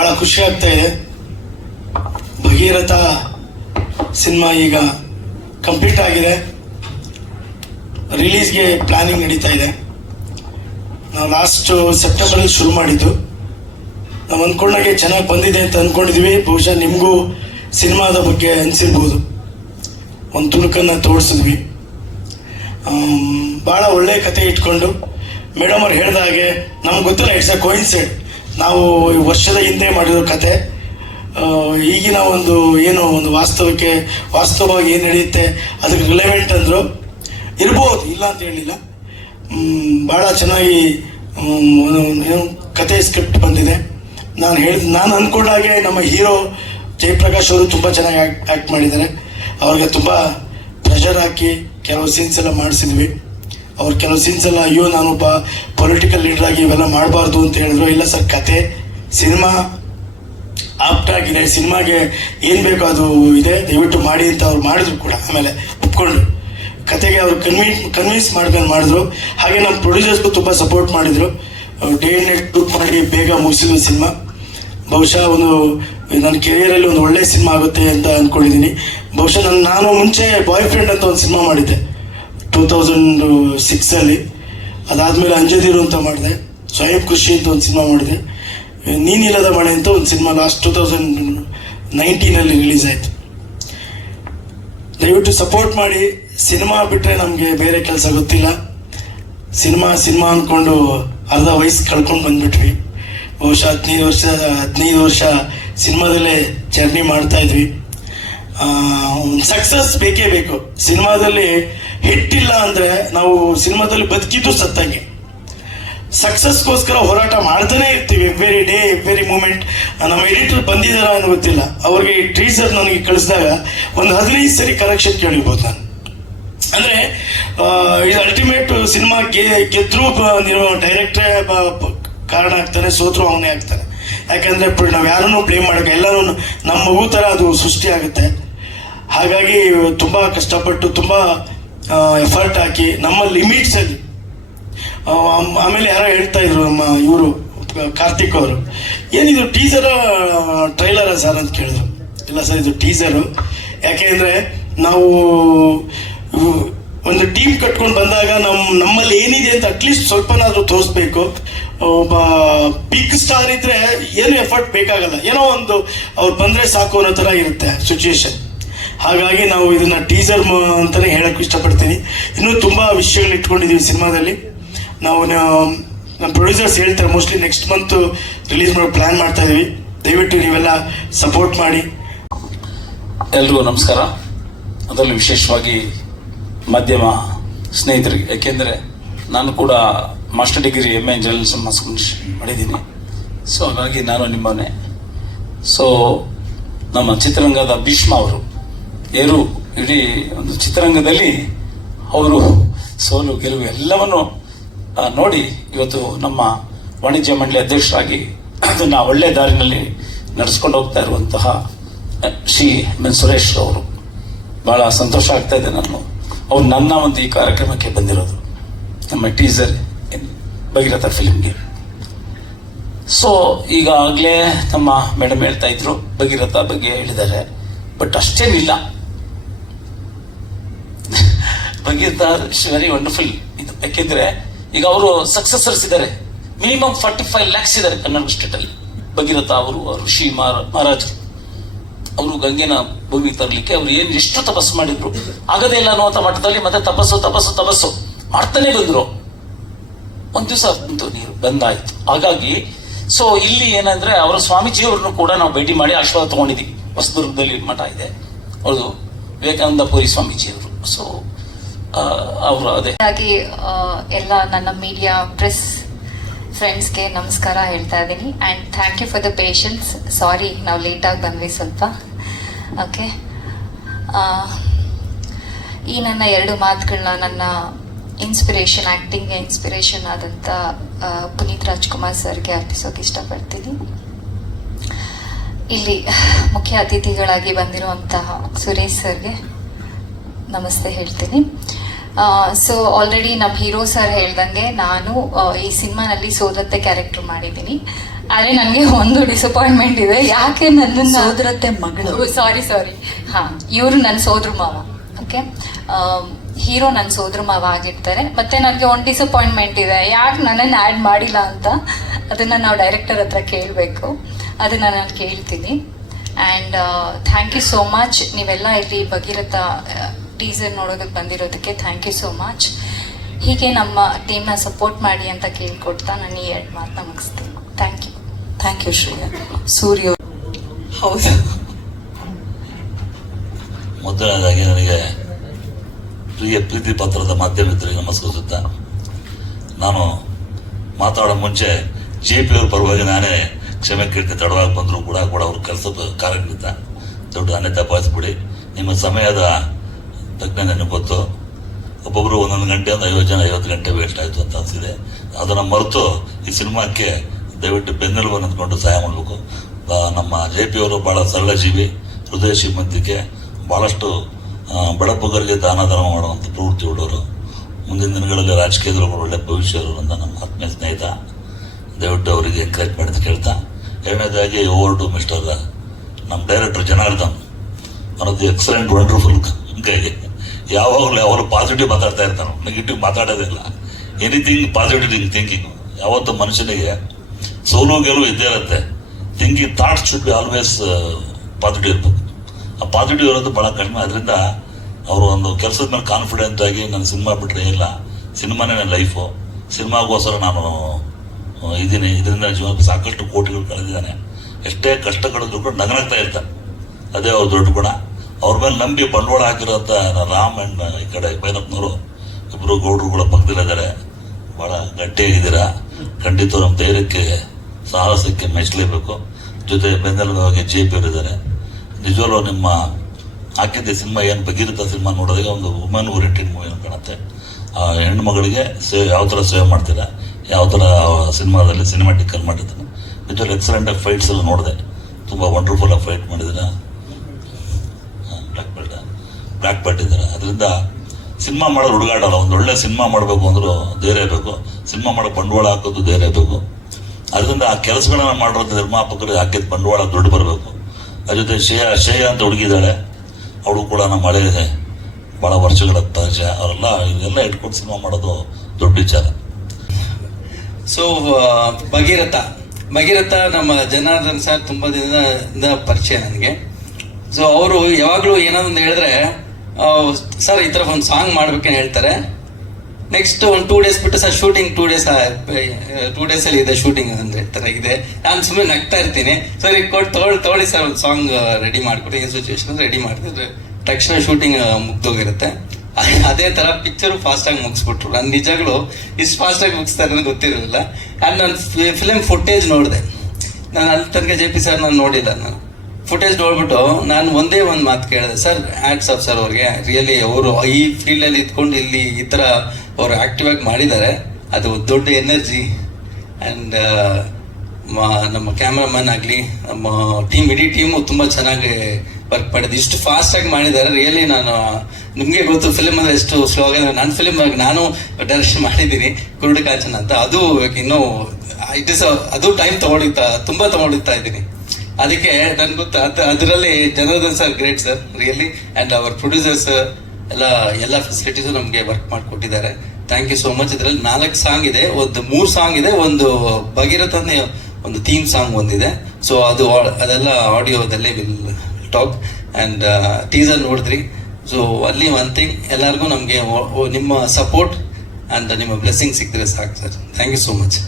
ಭಾಳ ಖುಷಿ ಆಗ್ತಾ ಇದೆ. ಭಗೀರಥ ಸಿನಿಮಾ ಈಗ ಕಂಪ್ಲೀಟ್ ಆಗಿದೆ. ರಿಲೀಸ್ಗೆ ಪ್ಲಾನಿಂಗ್ ನಡೀತಾ ಇದೆ. ನಾವು ಲಾಸ್ಟ್ ಸೆಪ್ಟೆಂಬರಲ್ಲಿ ಶುರು ಮಾಡಿದ್ದು. ನಾವು ಅಂದ್ಕೊಂಡಾಗೆ ಚೆನ್ನಾಗಿ ಬಂದಿದೆ ಅಂತ ಅಂದ್ಕೊಂಡಿದ್ವಿ ಬಹುಶಃ ನಿಮಗೂ ಸಿನಿಮಾದ ಬಗ್ಗೆ ಅನಿಸಿರ್ಬೋದು. ಒಂದು ತುಣುಕನ್ನು ತೋರಿಸಿದ್ವಿ. ಭಾಳ ಒಳ್ಳೆ ಕತೆ ಇಟ್ಕೊಂಡು. ಮೇಡಮ್ ಅವ್ರು ಹೇಳಿದ ಹಾಗೆ, ನಮ್ಗೆ ಗೊತ್ತಿಲ್ಲ ಇಟ್ಸ್ ಅ ಕೋಯಿನ್ಸೈಡ್ ನಾವು ವರ್ಷದ ಹಿಂದೆ ಮಾಡಿರೋ ಕತೆ. ಈಗಿನ ಒಂದು ಏನು ಒಂದು ವಾಸ್ತವಕ್ಕೆ ವಾಸ್ತವವಾಗಿ ಏನು ನಡೆಯುತ್ತೆ, ಅದಕ್ಕೆ ರಿಲೆವೆಂಟ್ ಅಂದರು. ಇರ್ಬೋದು, ಇಲ್ಲ ಅಂತ ಹೇಳಿಲ್ಲ. ಭಾಳ ಚೆನ್ನಾಗಿ ಏನು ಕತೆ ಸ್ಕ್ರಿಪ್ಟ್ ಬಂದಿದೆ. ನಾನು ಹೇಳಿದ, ನಾನು ಅಂದ್ಕೊಂಡಾಗೆ ನಮ್ಮ ಹೀರೋ ಜಯಪ್ರಕಾಶ್ ಅವರು ತುಂಬ ಚೆನ್ನಾಗಿ ಆ್ಯಕ್ಟ್ ಆ್ಯಕ್ಟ್ ಮಾಡಿದ್ದಾರೆ. ಅವ್ರಿಗೆ ತುಂಬ ಪ್ರೆಷರ್ ಹಾಕಿ ಕೆಲವು ಸೀನ್ಸ್ ಎಲ್ಲ ಮಾಡಿಸಿದ್ವಿ. ಅವ್ರು ಕೆಲವು ಸೀನ್ಸ್ ಎಲ್ಲ, ಅಯ್ಯೋ ನಾನೊಬ್ಬ ಪೊಲಿಟಿಕಲ್ ಲೀಡರ್ ಆಗಿ ಇವೆಲ್ಲ ಮಾಡಬಾರ್ದು ಅಂತ ಹೇಳಿದ್ರು. ಇಲ್ಲ ಸರ್, ಕತೆ, ಸಿನಿಮಾ ಆಪ್ಟ್ ಆಗಿದೆ. ಸಿನಿಮಾಗೆ ಏನು ಬೇಕೋ ಅದು ಇದೆ. ದಯವಿಟ್ಟು ಮಾಡಿ ಅಂತ ಅವ್ರು ಮಾಡಿದ್ರು ಕೂಡ. ಆಮೇಲೆ ಒಪ್ಕೊಂಡು ಕತೆಗೆ ಅವ್ರು ಕನ್ವಿನ್ ಕನ್ವಿನ್ಸ್ ಮಾಡ್ಕೊಂಡು ಮಾಡಿದ್ರು. ಹಾಗೆ ನಮ್ಮ ಪ್ರೊಡ್ಯೂಸರ್ಸ್ಗೂ ತುಂಬ ಸಪೋರ್ಟ್ ಮಾಡಿದ್ರು. ಡೇ ನೈಟ್ ಬುಕ್ ಮಾಡಿ ಬೇಗ ಮುಗಿಸಿದ್ರು ಸಿನಿಮಾ. ಬಹುಶಃ ಒಂದು, ನನ್ನ ಕೆರಿಯರಲ್ಲಿ ಒಂದು ಒಳ್ಳೆ ಸಿನಿಮಾ ಆಗುತ್ತೆ ಅಂತ ಅಂದ್ಕೊಂಡಿದ್ದೀನಿ ಬಹುಶಃ ನಾನು ಮುಂಚೆ ಬಾಯ್ ಫ್ರೆಂಡ್ ಅಂತ ಒಂದು ಸಿನಿಮಾ ಮಾಡಿದ್ದೆ. ಟೂ ತೌಸಂಡ್ ಸಿಕ್ಸಲ್ಲಿ ಅದಾದಮೇಲೆ ಅಂಜದಿರು ಅಂತ ಮಾಡಿದೆ. ಸ್ವಯಂ ಖುಷಿ ಅಂತ ಒಂದು ಸಿನಿಮಾ ಮಾಡಿದೆ. ನೀನಿಲ್ಲದ ಮಳೆ ಅಂತ ಒಂದು ಸಿನಿಮಾ ಲಾಸ್ಟ್ ಟೂ ತೌಸಂಡ್ ನೈನ್ಟೀನಲ್ಲಿ ರಿಲೀಸ್ ಆಯಿತು. ದಯವಿಟ್ಟು ಸಪೋರ್ಟ್ ಮಾಡಿ. ಸಿನಿಮಾ ಬಿಟ್ಟರೆ ನಮಗೆ ಬೇರೆ ಕೆಲಸ ಗೊತ್ತಿಲ್ಲ. ಸಿನಿಮಾ ಸಿನಿಮಾ ಅಂದ್ಕೊಂಡು ಅರ್ಧ ವಯಸ್ಸು ಕಳ್ಕೊಂಡು ಬಂದ್ಬಿಟ್ವಿ. ಬಹುಶಃ ಹದಿನೈದು ವರ್ಷ ಹದಿನೈದು ವರ್ಷ ಸಿನಿಮಾದಲ್ಲೇ ಜರ್ನಿ ಮಾಡ್ತಾ ಇದ್ವಿ. ಸಕ್ಸಸ್ ಬೇಕೇ ಬೇಕು. ಸಿನಿಮಾದಲ್ಲಿ ಹಿಟ್ ಇಲ್ಲ ಅಂದರೆ ನಾವು ಸಿನಿಮಾದಲ್ಲಿ ಬದುಕಿದ್ದು ಸತ್ತಂಗೆ. ಸಕ್ಸಸ್ಗೋಸ್ಕರ ಹೋರಾಟ ಮಾಡ್ತಾನೆ ಇರ್ತೀವಿ ಎವ್ರಿ ಡೇ ಎವ್ರಿ ಮೂಮೆಂಟ್ ನಮ್ಮ ಎಡಿಟರ್ ಬಂದಿದ್ದಾರ ಅಂತ ಗೊತ್ತಿಲ್ಲ. ಅವ್ರಿಗೆ ಟ್ರೀಸರ್ ನನಗೆ ಕಳಿಸಿದಾಗ ಒಂದು ಹದಿನೈದು ಸರಿ ಕರೆಕ್ಷನ್ ಕೇಳಿರ್ಬೋದು ನಾನು. ಅಂದ್ರೆ ಇದು ಅಲ್ಟಿಮೇಟ್ ಸಿನಿಮಾ ಗೆದ್ರು ಡೈರೆಕ್ಟ್ರೇ ಕಾರಣ ಆಗ್ತಾನೆ ಸೋತ್ರು ಅವನೇ ಆಗ್ತಾನೆ ಯಾಕಂದ್ರೆ ನಾವು ನಾವ್ ಯಾರನ್ನೂ ಬ್ಲೇಮ್ ಮಾಡೋಕೆ ಎಲ್ಲರೂ ನಮ್ಮ ಮಗು ಥರ ಅದು ಸೃಷ್ಟಿ ಆಗುತ್ತೆ. ಹಾಗಾಗಿ ತುಂಬಾ ಕಷ್ಟಪಟ್ಟು, ತುಂಬಾ ಎಫರ್ಟ್ ಹಾಕಿ ನಮ್ಮ ಲಿಮಿಟ್ಸ್ ಆಮ್- ಆಮೇಲೆ ಯಾರೋ ಹೇಳ್ತಾ ಇದ್ರು ನಮ್ಮ ಇವರು, ಕಾರ್ತಿಕ್ ಅವರು. ಏನಿದು ಟೀಸರ್ ಟ್ರೈಲರ ಸರ್ ಅಂತ ಕೇಳಿದ್ರು. ಇಲ್ಲ ಸರ್, ಇದು ಟೀಸರು ಯಾಕೆಂದ್ರೆ ನಾವು ಒಂದು ಟೀಮ್ ಕಟ್ಕೊಂಡು ಬಂದಾಗ ನಮ್ಮ ನಮ್ಮಲ್ಲಿ ಏನಿದೆ ಅಂತ ಅಟ್ಲೀಸ್ಟ್ ಸ್ವಲ್ಪನಾದರೂ ತೋರಿಸ್ಬೇಕು. ಒಬ್ಬ ಬಿಗ್ ಸ್ಟಾರ್ ಇದ್ರೆ ಏನು ಎಫರ್ಟ್ ಬೇಕಾಗಲ್ಲ. ಏನೋ ಒಂದು ಅವ್ರು ಬಂದ್ರೆ ಸಾಕು ಅನ್ನೋ ಥರ ಇರುತ್ತೆ ಸಿಚುಯೇಷನ್ ಹಾಗಾಗಿ ನಾವು ಇದನ್ನ ಟೀಸರ್ ಅಂತಾನೆ ಹೇಳಕ್ ಇಷ್ಟಪಡ್ತೀನಿ. ಇನ್ನೂ ತುಂಬಾ ವಿಷಯಗಳು ಇಟ್ಕೊಂಡಿದೀವಿ ಸಿನಿಮಾದಲ್ಲಿ. ನಾವು ನಮ್ಮ ಪ್ರೊಡ್ಯೂಸರ್ಸ್ ಹೇಳ್ತಾರೆ ಮೋಸ್ಟ್ಲಿ ನೆಕ್ಸ್ಟ್ ಮಂತ್ ರಿಲೀಸ್ ಮಾಡೋ ಪ್ಲಾನ್ ಮಾಡ್ತಾ ಇದೀವಿ. ದಯವಿಟ್ಟು ನೀವೆಲ್ಲ ಸಪೋರ್ಟ್ ಮಾಡಿ. ಎಲ್ರಿಗೂ ನಮಸ್ಕಾರ. ಅದರಲ್ಲಿ ವಿಶೇಷವಾಗಿ ಮಾಧ್ಯಮ ಸ್ನೇಹಿತರಿಗೆ. ಯಾಕೆಂದರೆ ನಾನು ಕೂಡ master degree M A journalism ಮಾಡಿದ್ದೀನಿ. ಸೊ ಹಾಗಾಗಿ ನಾನು ನಿಮ್ಮನೆ ಸೊ ನಮ್ಮ ಚಿತ್ರರಂಗದ ಭೀಷ್ಮ ಅವರು ಏರು, ಇಡೀ ಒಂದು ಚಿತ್ರರಂಗದಲ್ಲಿ ಅವರು ಸೋಲು, ಗೆಲುವು ಎಲ್ಲವನ್ನು ನೋಡಿ ಇವತ್ತು ನಮ್ಮ ವಾಣಿಜ್ಯ ಮಂಡಳಿ ಅಧ್ಯಕ್ಷರಾಗಿ ಅದನ್ನು ಒಳ್ಳೆ ದಾರಿನಲ್ಲಿ ನಡೆಸ್ಕೊಂಡು ಹೋಗ್ತಾ ಇರುವಂತಹ ಶ್ರೀ ಎನ್ ಸುರೇಶ್ ಅವರು. ಬಹಳ ಸಂತೋಷ ಆಗ್ತಾ ಇದೆ ನಾನು. ಅವ್ರು ನನ್ನ ಒಂದು ಈ ಕಾರ್ಯಕ್ರಮಕ್ಕೆ ಬಂದಿರೋದು. ನಮ್ಮ ಟೀಸರ್ ಭಗೀರಥ ಫಿಲ್ಮ್ಗೆ. ಸೊ ಈಗಾಗಲೇ ನಮ್ಮ ಮೇಡಮ್ ಹೇಳ್ತಾ ಇದ್ರು, ಭಗೀರಥ ಬಗ್ಗೆ ಹೇಳಿದ್ದಾರೆ. ಬಟ್ ಅಷ್ಟೇನಿಲ್ಲ. ಭಗೀರಥ ಇಸ್ ವೆರಿ ವಂಡರ್ಫುಲ್ ಇದು ಯಾಕೆಂದ್ರೆ ಈಗ ಅವರು ಸಕ್ಸಸರ್ಸ್ ಇದ್ದಾರೆ. ಮಿನಿಮಮ್ ಫಾರ್ಟಿ ಫೈವ್ ಲ್ಯಾಕ್ಸ್ ಇದ್ದಾರೆ ಕನ್ನಡ ಸ್ಟೇಟ್ ಅಲ್ಲಿ. ಭಗೀರಥ ಅವರು ಋಷಿ ಮಹಾರ- ಮಹಾರಾಜರು. ಅವರು ಗಂಗೆನ ಭೂಮಿಗೆ ತರಲಿಕ್ಕೆ ಅವರು ಏನ್ ಎಷ್ಟು ತಪಸ್ಸು ಮಾಡಿದ್ರು. ಆಗದೇ ಇಲ್ಲ ಅನ್ನುವಂತ ಮಟ್ಟದಲ್ಲಿ ಮತ್ತೆ ತಪಸ್ಸು ತಪಸ್ಸು ತಪಸ್ಸು ಮಾಡ್ತಾನೆ ಬಂದ್ರು. ಒಂದ್ ದಿವಸ ಬಂತು, ನೀರು ಬಂದಾಯ್ತು. ಹಾಗಾಗಿ ಸೊ ಇಲ್ಲಿ ಏನಂದ್ರೆ ಅವರ ಸ್ವಾಮೀಜಿಯವ್ರನ್ನು ಕೂಡ ನಾವು ಭೇಟಿ ಮಾಡಿ ಆಶೀರ್ವಾದ ತಗೊಂಡಿದ್ದೀವಿ ಹೊಸದುರ್ಗದಲ್ಲಿ ಮಠ ಇದೆ. ಹೌದು ವಿವೇಕಾನಂದ ಪುರಿ ಸ್ವಾಮೀಜಿಯವರು. ಸೊ ಅವರು ಅದೇ. ಹಾಗಾಗಿ ಎಲ್ಲ ನನ್ನ ಮೀಡಿಯಾ ಪ್ರೆಸ್ ಫ್ರೆಂಡ್ಸ್ಗೆ ನಮಸ್ಕಾರ ಹೇಳ್ತಾ ಇದ್ದೀನಿ. And thank you for the patience sorry ನಾವು ಲೇಟಾಗಿ ಬಂದ್ವಿ ಸ್ವಲ್ಪ. ಓಕೆ ಈ ನನ್ನ ಎರಡು ಮಾತುಗಳನ್ನ ನನ್ನ ಇನ್ಸ್ಪಿರೇಷನ್ ಆ್ಯಕ್ಟಿಂಗ್ಗೆ ಇನ್ಸ್ಪಿರೇಷನ್ ಆದಂಥ ಪುನೀತ್ ರಾಜ್ಕುಮಾರ್ ಸರ್ಗೆ ಅರ್ಪಿಸೋಕೆ ಇಷ್ಟಪಡ್ತೀನಿ. ಇಲ್ಲಿ ಮುಖ್ಯ ಅತಿಥಿಗಳಾಗಿ ಬಂದಿರುವಂತಹ ಸುರೇಶ್ ಸರ್ಗೆ ನಮಸ್ತೆ ಹೇಳ್ತೀನಿ. ಸೊ ಆಲ್ರೆಡಿ ನಮ್ಮ ಹೀರೋ ಸರ್ ಹೇಳ್ದಂಗೆ ನಾನು ಈ ಸಿನಿಮಾನಲ್ಲಿ ಸೋದತ್ತೆ ಕ್ಯಾರೆಕ್ಟರ್ ಮಾಡಿದ್ದೀನಿ. ಆದರೆ ನನಗೆ ಒಂದು ಡಿಸಪಾಯಿಂಟ್ಮೆಂಟ್ ಇದೆ. ಯಾಕೆ ನನ್ನ ಸೋದರತ್ತೆ ಮಗಳು. ಸಾರಿ ಸಾರಿ ಹಾ ಇವರು ನನ್ನ ಸೋದ್ರ ಮಾವ. ಓಕೆ ಹೀರೋ ನನ್ನ ಸೋದ್ರ ಮಾವ ಆಗಿರ್ತಾರೆ. ಮತ್ತೆ ನನಗೆ ಒಂದು ಡಿಸಪಾಯಿಂಟ್ಮೆಂಟ್ ಇದೆ. ಯಾಕೆ ನನ್ನನ್ನು ಆ್ಯಡ್ ಮಾಡಿಲ್ಲ ಅಂತ? ಅದನ್ನ ನಾವು ಡೈರೆಕ್ಟರ್ ಹತ್ರ ಕೇಳಬೇಕು. ಅದನ್ನ ನಾನು ಕೇಳ್ತೀನಿ. And thank you so much ನೀವೆಲ್ಲ ಇಲ್ಲಿ ಭಗೀರಥ ಟೀಸರ್ ನೋಡೋದಕ್ಕೆ ಬಂದಿರೋದಕ್ಕೆ ಥ್ಯಾಂಕ್ ಯು ಸೋ ಮಚ್ ಹೀಗೆ ನಮ್ಮ ಟೀಮ್ನ ಸಪೋರ್ಟ್ ಮಾಡಿ ಅಂತ ಕೇಳ್ಕೊಡ್ತಾ ನಾನು ಈ ಎರಡು ಮಾತನ್ನ ಮುಗಿಸ್ತೀನಿ. Thank you thank you Shreya. Surya ಹೌದು. ಮೊದಲನೇದಾಗಿ ನನಗೆ ಪ್ರಿಯ ಪ್ರೀತಿ ಪತ್ರದ ಮಾಧ್ಯಮ ಮಿತ್ರರಿಗೆ ನಮಸ್ಕರಿಸುತ್ತಾ ನಾನು ಮಾತಾಡೋ ಮುಂಚೆ ಜೆ ಪಿ ಅವ್ರ ಪರವಾಗಿ ನಾನೇ ಕ್ಷಮೆ ಕೇಳ್ತೀನಿ ತಡವಾಗಿ ಬಂದರೂ ಕೂಡ ಕೂಡ ಅವ್ರ ಕೆಲಸ ಕಾರ್ಯಕ್ರಮ ದೊಡ್ಡ ಅನ್ಯತಾ ಭಾವಿಸ್ಬಿಡಿ ನಿಮ್ಮ ಸಮಯದ ತಜ್ಞ ನನಗೆ ಗೊತ್ತು. ಒಬ್ಬೊಬ್ರು ಒಂದೊಂದು ಗಂಟೆ ಒಂದು ಐವತ್ತು ಜನ ಐವತ್ತು ಗಂಟೆ ವೇಸ್ಟ್ ಆಯಿತು ಅಂತ ಅನಿಸಿದೆ. ಅದನ್ನು ಮರೆತು ಈ ಸಿನಿಮಾಕ್ಕೆ ದಯವಿಟ್ಟು ಬೆನ್ನೆಲುಬು ಅಂದ್ಕೊಂಡು ಸಹಾಯ ಮಾಡಬೇಕು. ನಮ್ಮ ಜೆ ಪಿ ಅವರು ಭಾಳ ಸರಳ ಜೀವಿ ಹೃದಯ ಶ್ರೀಮಂತಿಕೆ ಭಾಳಷ್ಟು ಬಡಪುಗರಿಗೆ ದಾನ ಧರ್ಮ ಮಾಡುವಂಥ ಪ್ರವೃತ್ತಿ ಉಳ್ಳವರು. ಮುಂದಿನ ದಿನಗಳಲ್ಲಿ ರಾಜಕೀಯದಲ್ಲಿ ಒಳ್ಳೆ ಭವಿಷ್ಯ ಅಂತ ನಮ್ಮ ಆತ್ಮೀಯ ಸ್ನೇಹಿತ. ದಯವಿಟ್ಟು ಅವರಿಗೆ ಎಂಕರೇಜ್ ಮಾಡಿದ ಕೇಳ್ತಾ. ಎರಡನೇದಾಗಿ ಓವರ್ ಟು ಮಿಸ್ಟರ್ ನಮ್ಮ ಡೈರೆಕ್ಟರ್ ಜನಾರ್ದನ್. ಅವರದ್ದು ಎಕ್ಸಲೆಂಟ್ ವಂಡರ್ಫುಲ್ ಗೈ ಯಾವಾಗಲೂ ಅವರು ಪಾಸಿಟಿವ್ ಮಾತಾಡ್ತಾ ಇರ್ತಾನೆ ನೆಗೆಟಿವ್ ಮಾತಾಡೋದಿಲ್ಲ ಎನಿಥಿಂಗ್ ಪಾಸಿಟಿವ್ ಥಿಂಕಿಂಗ್ ಯಾವತ್ತು ಮನುಷ್ಯನಿಗೆ ಸೋಲು ಗೆಲುವು ಇದ್ದೇ ಇರುತ್ತೆ. Thinking thoughts should be always positive ಇರ್ಬೇಕು ಆ ಪಾಸಿಟಿವ್ ಇರೋದು ಬಹಳ ಕಡಿಮೆ. ಅದರಿಂದ ಅವರು ಒಂದು ಕೆಲಸದ ಮೇಲೆ ಕಾನ್ಫಿಡೆಂಟ್ ಆಗಿ ನಾನು ಸಿನಿಮಾ ಬಿಟ್ಟರೆ ಇಲ್ಲ. ಸಿನಿಮಾನೇ ನನ್ನ ಲೈಫು ಸಿನಿಮಾಗೋಸ್ಕರ ನಾನು ಇದ್ದೀನಿ. ಇದರಿಂದ ಜೀವನ ಸಾಕಷ್ಟು ಕೋಟಿಗಳು ಕಳೆದಿದ್ದಾನೆ. ಎಷ್ಟೇ ಕಷ್ಟಗಳು ಕಳೆದ್ರು ಕೂಡ ನಗನಾಗ್ತಾ ಇರ್ತಾನೆ. ಅದೇ ಅವ್ರ ದೊಡ್ಡ ಗುಣ. ಅವ್ರ ಮೇಲೆ ನಂಬಿ ಬಂಡವಾಳ ಹಾಕಿರೋಂಥ ರಾಮ್ ಅಂಡ್ ಈ ಕಡೆ ಬೈನಪ್ಪನವರು ಇಬ್ಬರು ಗೌಡ್ರು ಕೂಡ ಪಕ್ಕದಲ್ಲಿದ್ದಾರೆ ಬಹಳ ಗಟ್ಟಿಯಾಗಿದ್ದೀರಾ? ಖಂಡಿತ ನಮ್ಮ ಧೈರ್ಯಕ್ಕೆ, ಸಾಹಸಕ್ಕೆ ಮೆಚ್ಚಲೇಬೇಕು ಜೊತೆ ಬೆನ್ನೆಲುಬಾಗಿ ಜೆ ಪಿ ಇದ್ದಾರೆ ನಿಜವಲ್ಲೂ ನಿಮ್ಮ ಹಾಕಿದ್ದ ಸಿನಿಮಾ ಏನು ಭಗೀರಥ ಸಿನಿಮಾ ನೋಡಿದಾಗ ಒಂದು ವುಮೆನ್ ಓರಿಯೆಂಟೆಡ್ ಮೂವಿ ಕಾಣುತ್ತೆ. ಆ ಹೆಣ್ಣು ಮಗಳಿಗೆ ಸೇವೆ ಯಾವ ಥರ ಸೇವೆ ಮಾಡ್ತೀರಾ? ಯಾವ ಥರ ಸಿನಿಮಾದಲ್ಲಿ ಸಿನಿಮಾಟಿಕ್ ಮಾಡಿದ್ದೀನಿ ಎಕ್ಸಲೆಂಟ್ ಆಗಿ ಫೈಟ್ಸ್ ಎಲ್ಲ ನೋಡಿದೆ. ತುಂಬ ವಂಡರ್ಫುಲ್ ಆಗಿ ಫೈಟ್ ಮಾಡಿದ್ದೀರಾ? ಬ್ಲ್ಯಾಕ್ ಪಟ್ಟಿದ್ದಾರೆ ಅದರಿಂದ ಸಿನಿಮಾ ಮಾಡೋದು ಹುಡುಗಾಡಲ್ಲ, ಒಂದು ಒಳ್ಳೆ ಸಿನಿಮಾ ಮಾಡಬೇಕು ಅಂದ್ರೂ ಧೈರ್ಯ ಬೇಕು. ಸಿನಿಮಾ ಮಾಡೋ ಬಂಡವಾಳ ಹಾಕೋದು ಧೈರ್ಯ ಬೇಕು. ಅದರಿಂದ ಆ ಕೆಲಸಗಳನ್ನ ಮಾಡಿರೋದು ನಿರ್ಮಾಪಕರು ಹಾಕಿದ ಬಂಡವಾಳ ದುಡ್ಡು ಬರಬೇಕು? ಅದ್ರ ಜೊತೆ ಶ್ರೇಯ ಶ್ರೇಯ ಅಂತ ಹುಡುಗಿದ್ದಾಳೆ ಅವಳು ಕೂಡ ನಮ್ಮ ಹಳೆ ಭಾಳ ವರ್ಷಗಳ ಪರಿಚಯ. ಅವರೆಲ್ಲ ಇದೆಲ್ಲ ಇಟ್ಕೊಂಡು ಸಿನಿಮಾ ಮಾಡೋದು ದೊಡ್ಡ ವಿಚಾರ. ಸೊ ಭಗೀರಥ. ಭಗೀರಥ ನಮ್ಮ ಜನಾರ್ದನ್ ಸರ್ ತುಂಬಾ ದಿನದಿಂದ ಪರಿಚಯ ನನಗೆ. ಸೊ ಅವರು ಯಾವಾಗಲೂ ಏನಾದ್ರು ಹೇಳಿದ್ರೆ ಸರ್, ಈ ಥರ ಒಂದು ಸಾಂಗ್ ಮಾಡ್ಬೇಕೇನು ಹೇಳ್ತಾರೆ? ನೆಕ್ಸ್ಟ್ ಒಂದು ಟೂ ಡೇಸ್ ಬಿಟ್ಟು sir shooting two days two days ಅಲ್ಲಿ ಇದೆ ಶೂಟಿಂಗ್ ಅಂತ ಹೇಳ್ತಾರೆ ಇದೆ. ನಾನು ಸುಮ್ಮನೆ ನಗ್ತಾ ಇರ್ತೀನಿ. ಸರ್ ಈಗ ಕೊಟ್ಟು ತಗೊಳ್ಳಿ ತೊಗೊಳ್ಳಿ ಸರ್, ಒಂದು ಸಾಂಗ್ ರೆಡಿ ಮಾಡಿಕೊಡಿ. ಏನು ಸಿಚುವೇಶನ್ ರೆಡಿ ಮಾಡಿದ್ರೆ ತಕ್ಷಣ ಶೂಟಿಂಗ್ ಮುಗ್ದೋಗಿರುತ್ತೆ. ಅದೇ- ಥರ ಪಿಕ್ಚರ್ ಫಾಸ್ಟ್ ಆಗಿ ಮುಗಿಸ್ಬಿಟ್ರು. ನಾನು ನಿಜಗಳು ಇಷ್ಟು ಫಾಸ್ಟ್ ಆಗಿ ಮುಗಿಸ್ತಾರೆ ಅಂತ ಗೊತ್ತಿರಲಿಲ್ಲ. ಆ್ಯಂಡ್ ನಾನು ಫಿಲಮ್ ಫುಟೇಜ್ ನೋಡಿದೆ. ನಾನು ಅಲ್ಲಿ ತನಕ ಜೆ ಪಿ ಸರ್ ನಾನು ನೋಡಿಲ್ಲ ನಾನು. ಫುಟೇಜ್ ನೋಡ್ಬಿಟ್ಟು ನಾನು ಒಂದೇ ಒಂದು ಮಾತು ಕೇಳಿದೆ ಸರ್ ಆಕ್ಟ್ಸ್ ಆಫ್ ಸರ್ ಅವ್ರಿಗೆ ರಿಯಲಿ ಅವರು ಈ ಫೀಲ್ಡಲ್ಲಿ ಇದ್ಕೊಂಡು ಇಲ್ಲಿ ಈ ಥರ ಅವರು ಆಕ್ಟಿವ್ ಆಗಿ ಮಾಡಿದ್ದಾರೆ. ಅದು ದೊಡ್ಡ ಎನರ್ಜಿ ಆ್ಯಂಡ್ ನಮ್ಮ ಕ್ಯಾಮ್ರಾಮನ್ ಆಗಲಿ, ನಮ್ಮ ಟೀಮ್ ಇಡೀ ಟೀಮು ತುಂಬ ಚೆನ್ನಾಗಿ ವರ್ಕ್ ಮಾಡಿದ್ದು ಇಷ್ಟು ಫಾಸ್ಟ್ ಆಗಿ ಮಾಡಿದ್ದಾರೆ. ರಿಯಲಿ ನಾನು, ನಿಮಗೆ ಗೊತ್ತು ಫಿಲಮ್ ಅಂದ್ರೆ ಎಷ್ಟು ಸ್ಲೋ ಆಗಿದೆ ನನ್ನ ಫಿಲ್ಮ್ ನಾನು ಡೈರೆಕ್ಷನ್ ಮಾಡಿದ್ದೀನಿ ಕುರುಡು ಕಾಂಚನ ಅಂತ. ಅದು ಇನ್ನೂ ಇಟ್ ಇಸ್ ಅದು ಟೈಮ್ ತಗೊಂಡಿತ್ತಾ ತುಂಬ ತಗೊಂಡಿರ್ತಾ ಇದ್ದೀನಿ. ಅದಕ್ಕೆ ನನ್ಗೆ ಗೊತ್ತು, ಅದು ಅದರಲ್ಲಿ Janardhan sir great sir really and our producers ಎಲ್ಲ ಎಲ್ಲ ಫೆಸಿಲಿಟೀಸು ನಮಗೆ ವರ್ಕ್ ಮಾಡಿಕೊಟ್ಟಿದ್ದಾರೆ. ಥ್ಯಾಂಕ್ ಯು ಸೋ ಮಚ್ ಇದರಲ್ಲಿ ನಾಲ್ಕು ಸಾಂಗ್ ಇದೆ, ಒಂದು ಮೂರು ಸಾಂಗ್ ಇದೆ, ಒಂದು ಭಗೀರಥನೇ ಒಂದು ಥೀಮ್ ಸಾಂಗ್ ಒಂದಿದೆ. ಸೊ ಅದು ಅದೆಲ್ಲ ಆಡಿಯೋದಲ್ಲೇ ವಿಲ್ ಟಾಕ್ ಆ್ಯಂಡ್ ಟೀಸರ್ ನೋಡಿದ್ರಿ. ಸೊ ಅಲ್ಲಿ ಒನ್ ಥಿಂಗ್ ಎಲ್ಲರಿಗೂ ನಮಗೆ ನಿಮ್ಮ ಸಪೋರ್ಟ್ ಆ್ಯಂಡ್ ನಿಮ್ಮ ಬ್ಲೆಸ್ಸಿಂಗ್ ಸಿಕ್ಕಿದ್ರೆ ಸಾಕು sir thank you so much